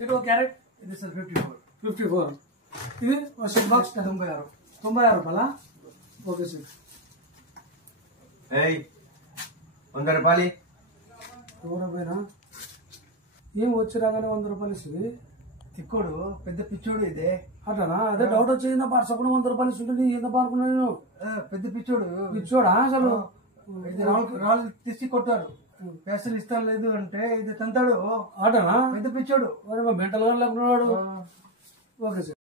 Carrot ఇది sir 54 ఇది set box 96 రూపాయలా? Okay sir. 100 రూపాయలు. ఎవరైనా ఏం వచ్చి రాగానే 100 రూపాయలు ఇస్తుంది. తిక్కుడు పెద్ద పిచ్చోడు ఇదే. అట్లా అదే డౌట్ వచ్చింది. పర్సప్పుడు 100 రూపాయలు ఇస్తుంటే ఎంత పానుకున్నాను నేను. పెద్ద పిచ్చోడు పిచ్చోడా అసలు? రాళ్ళు తీసి కొట్టాడు. పైసలు ఇస్తా లేదు అంటే ఇది తంతాడు. అటనా పెద్ద పిచ్చోడు. మెంటల్ గా లేకున్నాడు. Okay sir.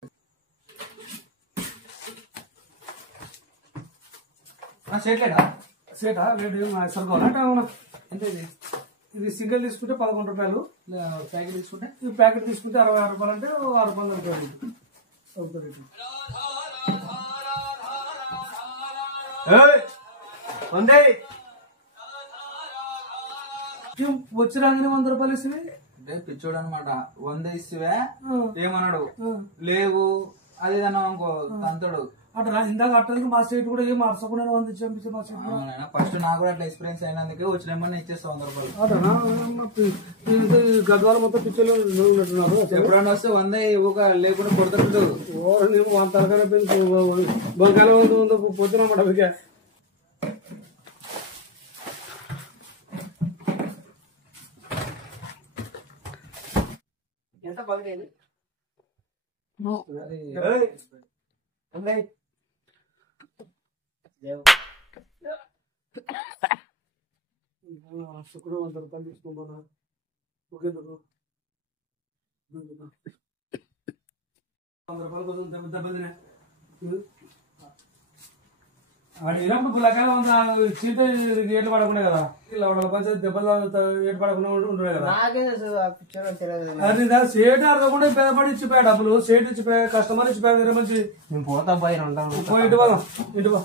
సేట్లేడా? సేటా రేటు సరుకోవాలంటే ఎంత ఇది? ఇది సింగిల్ తీసుకుంటే 11 రూపాయలు. ప్యాకెట్ తీసుకుంటే ఈ ప్యాకెట్ తీసుకుంటే 66 రూపాయలు అంటే 6 రూపాయలు వచ్చి రాగానే 100 రూపాయలు ఇస్తుంది. పిచ్చోడు అనమాట. 100 ఇస్తే ఏమన్నాడు లేవు అది అనుకో తంతాడు. అట్లా ఇందాక అట్టడానికి మా సైట్ కూడా ఏం అరసకుండా 100 ఇచ్చి మా సైట్ ఫస్ట్ నాకు కూడా అట్లా ఎక్స్పీరియన్స్ అయినందుకే వచ్చిన ఇచ్చేస్తా 100 రూపాయలు. అటనా గద్వాల మొత్తం పిచ్చలు ఉన్నట్టున్నారు. ఎప్పుడన్నా వస్తే 100 ఇవ్వక లేకుండా కొడుతుంటాడు. తలకాయ బంగాళ పొద్దునమాట. ఎంత బాగుంది శుక్రవారం 100 రూపాయలు తీసుకోమన్నా. ఓకే 100 రూపాయల కోసం దెబ్బతినే వాడినప్పుడు గులాకాయ చీట ఏట్లు పడకుండా కదా. ఇలా కొంచెం దెబ్బలు ఏటు పడకుండా ఉంటున్నాయి కదా. అది సేటు అడగకుండా పేదపడి ఇచ్చిపోయా డబ్బులు. సేటు ఇచ్చిపోయా, కస్టమర్ ఇచ్చిపోయా. వేరే మంచి నేను పోతా పోయి ఇంటి పోదాం. ఇంటి పో.